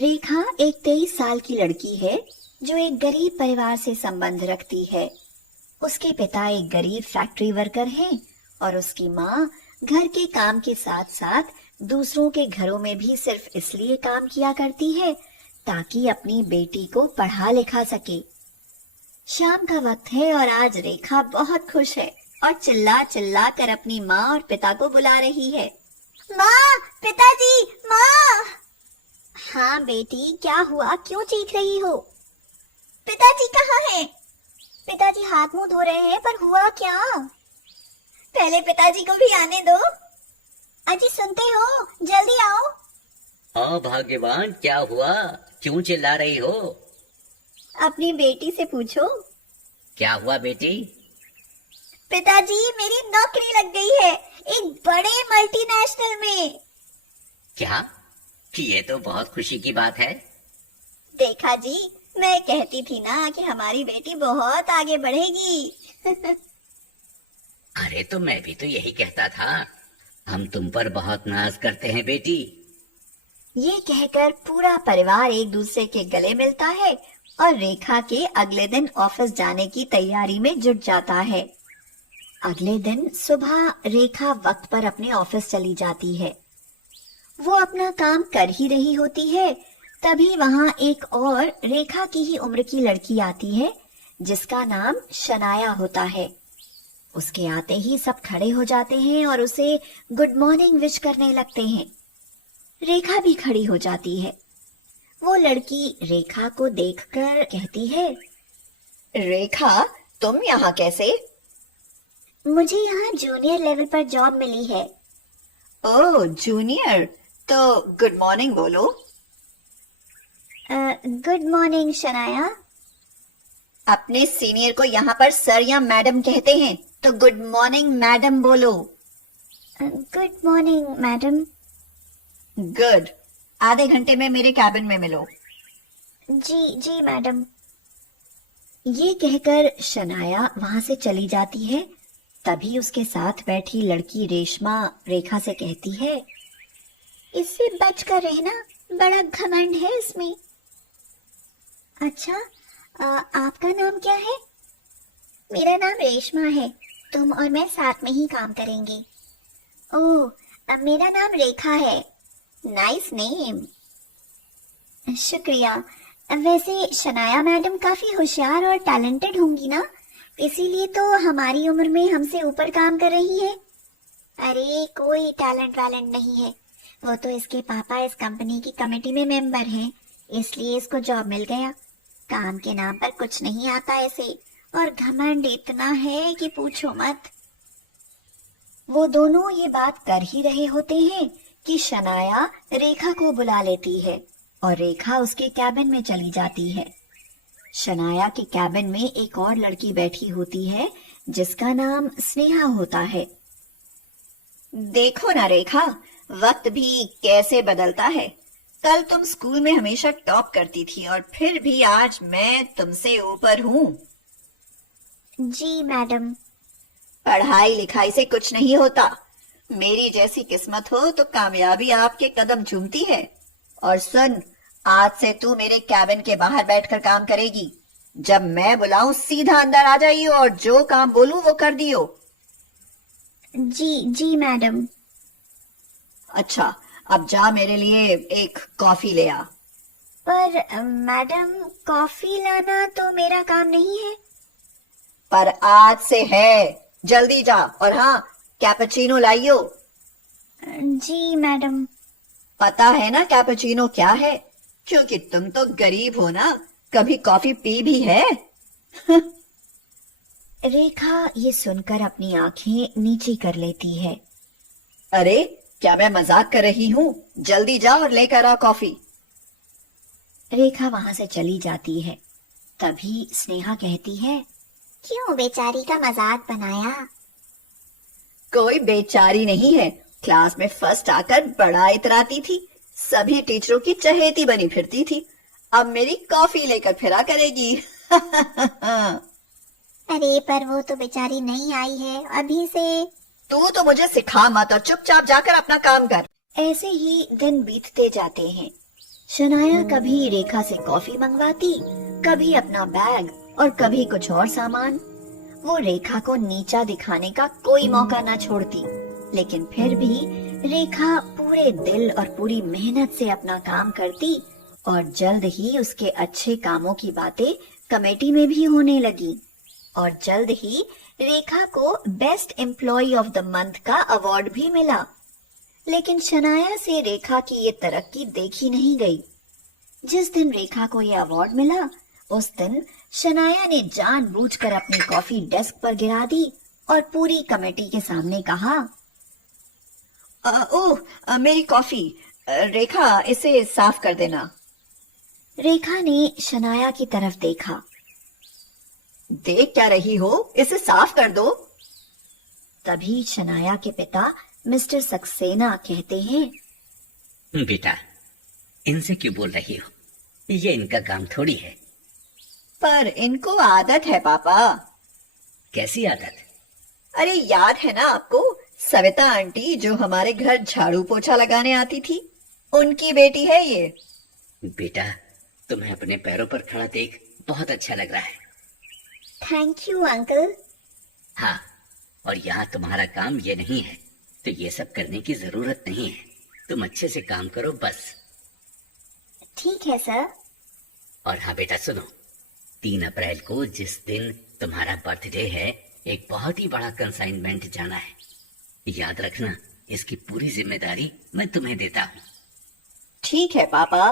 रेखा एक 23 साल की लड़की है जो एक गरीब परिवार से संबंध रखती है। उसके पिता एक गरीब फैक्ट्री वर्कर हैं और उसकी माँ घर के काम के साथ साथ दूसरों के घरों में भी सिर्फ इसलिए काम किया करती है ताकि अपनी बेटी को पढ़ा लिखा सके। शाम का वक्त है और आज रेखा बहुत खुश है और चिल्ला चिल्ला कर अपनी माँ और पिता को बुला रही है। माँ, पिताजी, माँ। हाँ बेटी, क्या हुआ? क्यों चीख रही हो? पिताजी कहाँ हैं? पिताजी हाथ मुंह धो रहे हैं, पर हुआ क्या? पहले पिताजी को भी आने दो। अजी सुनते हो? जल्दी आओ। हाँ भाग्यवान, क्या हुआ? क्यों चिल्ला रही हो? अपनी बेटी से पूछो। क्या हुआ बेटी? पिताजी, मेरी नौकरी लग गई है एक बड़े मल्टीनेशनल में। क्या? ये तो बहुत खुशी की बात है। देखा जी, मैं कहती थी ना कि हमारी बेटी बहुत आगे बढ़ेगी। अरे तो मैं भी तो यही कहता था। हम तुम पर बहुत नाज करते हैं बेटी। ये कहकर पूरा परिवार एक दूसरे के गले मिलता है और रेखा के अगले दिन ऑफिस जाने की तैयारी में जुट जाता है। अगले दिन सुबह रेखा वक्त पर अपने ऑफिस चली जाती है। वो अपना काम कर ही रही होती है, तभी वहां एक और रेखा की ही उम्र की लड़की आती है जिसका नाम शनाया होता है। उसके आते ही सब खड़े हो जाते हैं और उसे गुड मॉर्निंग विश करने लगते हैं। रेखा भी खड़ी हो जाती है। वो लड़की रेखा को देखकर कहती है, रेखा, तुम यहाँ कैसे? मुझे यहाँ जूनियर लेवल पर जॉब मिली है। ओह जूनियर, तो गुड मॉर्निंग बोलो। Good morning Shanaya. अपने सीनियर को यहाँ पर सर या मैडम कहते हैं, तो गुड मॉर्निंग मैडम बोलो। Good morning madam. गुड, आधे घंटे में मेरे कैबिन में मिलो। जी जी मैडम। ये कहकर शनाया वहां से चली जाती है। तभी उसके साथ बैठी लड़की रेशमा रेखा से कहती है, इससे बचकर रहना, बड़ा घमंड है इसमें। अच्छा, आपका नाम क्या है? मेरा नाम रेशमा है। तुम और मैं साथ में ही काम करेंगे। ओह, मेरा नाम रेखा है। Nice name. शुक्रिया। वैसे शनाया मैडम काफी होशियार और टैलेंटेड होंगी ना, इसीलिए तो हमारी उम्र में हमसे ऊपर काम कर रही है। अरे कोई टैलेंट वैलेंट नहीं है, वो तो इसके पापा इस कंपनी की कमेटी में मेंबर हैं, इसलिए इसको जॉब मिल गया। काम के नाम पर कुछ नहीं आता इसे, और घमंड इतना है कि पूछो मत। वो दोनों ये बात कर ही रहे होते हैं कि शनाया रेखा को बुला लेती है और रेखा उसके कैबिन में चली जाती है। शनाया के कैबिन में एक और लड़की बैठी होती है जिसका नाम स्नेहा होता है। देखो ना रेखा, वक्त भी कैसे बदलता है। कल तुम स्कूल में हमेशा टॉप करती थी और फिर भी आज मैं तुमसे ऊपर हूँ। जी मैडम। पढ़ाई लिखाई से कुछ नहीं होता। मेरी जैसी किस्मत हो तो कामयाबी आपके कदम चूमती है। और सुन, आज से तू मेरे कैबिन के बाहर बैठकर काम करेगी। जब मैं बुलाऊं सीधा अंदर आ जाइयो और जो काम बोलूं वो कर दियो। जी जी मैडम। अच्छा, अब जा मेरे लिए एक कॉफी ले आ। पर मैडम, कॉफी लाना तो मेरा काम नहीं है। पर आज से है, जल्दी जा। और हाँ, कैपुचिनो लाइयो। जी मैडम। पता है ना कैपुचिनो क्या है? क्योंकि तुम तो गरीब हो ना, कभी कॉफी पी भी है? रेखा ये सुनकर अपनी आंखें नीची कर लेती है। अरे क्या मैं मजाक कर रही हूँ? जल्दी जा और लेकर आ कॉफी। रेखा वहां से चली जाती है। तभी स्नेहा कहती है, क्यों बेचारी का मजाक बनाया? कोई बेचारी नहीं है, क्लास में फर्स्ट आकर बड़ा इतराती थी, सभी टीचरों की चहेती बनी फिरती थी। अब मेरी कॉफी लेकर फिरा करेगी। अरे पर वो तो बेचारी नहीं आई है अभी से। तू तो मुझे सिखा मत और चुपचाप जाकर अपना काम कर। ऐसे ही दिन बीतते जाते हैं। शनाया कभी रेखा से कॉफी मंगवाती, कभी अपना बैग और कभी कुछ और सामान। वो रेखा को नीचा दिखाने का कोई मौका न छोड़ती, लेकिन फिर भी रेखा पूरे दिल और पूरी मेहनत से अपना काम करती और जल्द ही उसके अच्छे कामों की बातें कमेटी में भी होने लगी और जल्द ही रेखा को best employ of the month का अवार्ड भी मिला। लेकिन शनाया से रेखा की ये तरक्की देखी नहीं गई। जिस दिन रेखा को ये अवार्ड मिला, उस दिन शनाया ने जानबूझकर अपनी कॉफी डेस्क पर गिरा दी और पूरी कमेटी के सामने कहा, ओह मेरी कॉफी, रेखा इसे साफ कर देना। रेखा ने शनाया की तरफ देखा। देख क्या रही हो, इसे साफ कर दो। तभी शनाया के पिता मिस्टर सक्सेना कहते हैं, बेटा, इनसे क्यों बोल रही हो? ये इनका काम थोड़ी है। पर इनको आदत है पापा। कैसी आदत? अरे याद है ना आपको, सविता आंटी जो हमारे घर झाड़ू पोछा लगाने आती थी, उनकी बेटी है ये। बेटा, तुम्हें अपने पैरों पर खड़ा देख बहुत अच्छा लग रहा है। Thank you uncle. हाँ, और यहाँ तुम्हारा काम ये नहीं है, तो ये सब करने की जरूरत नहीं है। तुम अच्छे से काम करो बस। ठीक है सर। और हाँ बेटा सुनो, 3 अप्रैल को जिस दिन तुम्हारा बर्थडे है, एक बहुत ही बड़ा कंसाइनमेंट जाना है। याद रखना, इसकी पूरी जिम्मेदारी मैं तुम्हें देता हूँ। ठीक है पापा।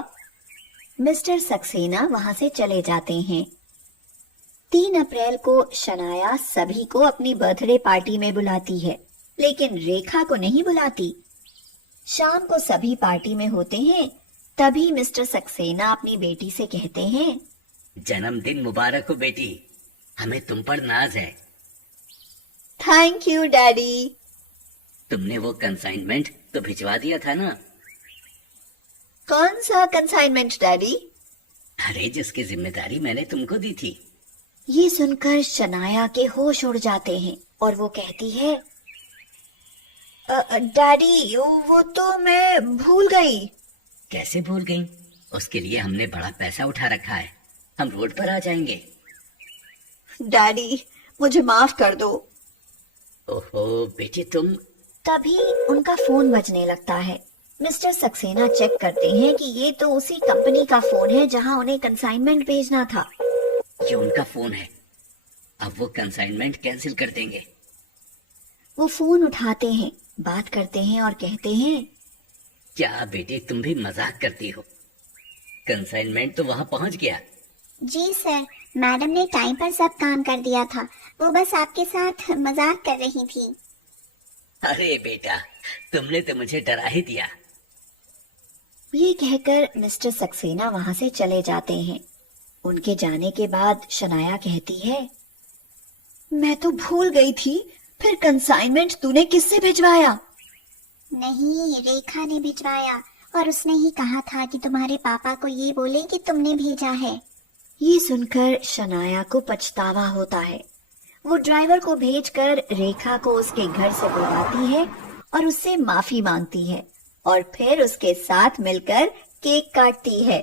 मिस्टर सक्सेना वहां से चले जाते हैं। 3 अप्रैल को शनाया सभी को अपनी बर्थडे पार्टी में बुलाती है, लेकिन रेखा को नहीं बुलाती। शाम को सभी पार्टी में होते हैं, तभी मिस्टर सक्सेना अपनी बेटी से कहते हैं, जन्मदिन मुबारक हो बेटी, हमें तुम पर नाज है। Thank you daddy. तुमने वो कंसाइनमेंट तो भिजवा दिया था ना? कौन सा कंसाइनमेंट डैडी? अरे जिसकी जिम्मेदारी मैंने तुमको दी थी। ये सुनकर शनाया के होश उड़ जाते हैं और वो कहती है, डैडी वो तो मैं भूल गई। कैसे भूल गई? उसके लिए हमने बड़ा पैसा उठा रखा है, हम रोड पर आ जाएंगे। डैडी मुझे माफ कर दो। ओहो बेटी तुम। तभी उनका फोन बजने लगता है। मिस्टर सक्सेना चेक करते हैं कि ये तो उसी कंपनी का फोन है जहां उन्हें कंसाइनमेंट भेजना था। ये उनका फोन है, अब वो कंसाइनमेंट कैंसिल कर देंगे। वो फोन उठाते हैं, बात करते हैं और कहते हैं, क्या बेटी तुम भी मजाक करती हो? कंसाइनमेंट तो वहां पहुंच गया। जी सर, मैडम ने टाइम पर सब काम कर दिया था, वो बस आपके साथ मजाक कर रही थी। अरे बेटा, तुमने तो मुझे डरा ही दिया। ये कहकर मिस्टर सक्सेना वहां से चले जाते हैं। उनके जाने के बाद शनाया कहती है, मैं तो भूल गई थी, फिर कंसाइनमेंट तूने किससे भिजवाया? नहीं, रेखा ने भिजवाया और उसने ही कहा था कि तुम्हारे पापा को ये बोले कि तुमने भेजा है। ये सुनकर शनाया को पछतावा होता है। वो ड्राइवर को भेजकर रेखा को उसके घर से बुलाती है और उससे माफी मांगती है और फिर उसके साथ मिलकर केक काटती है।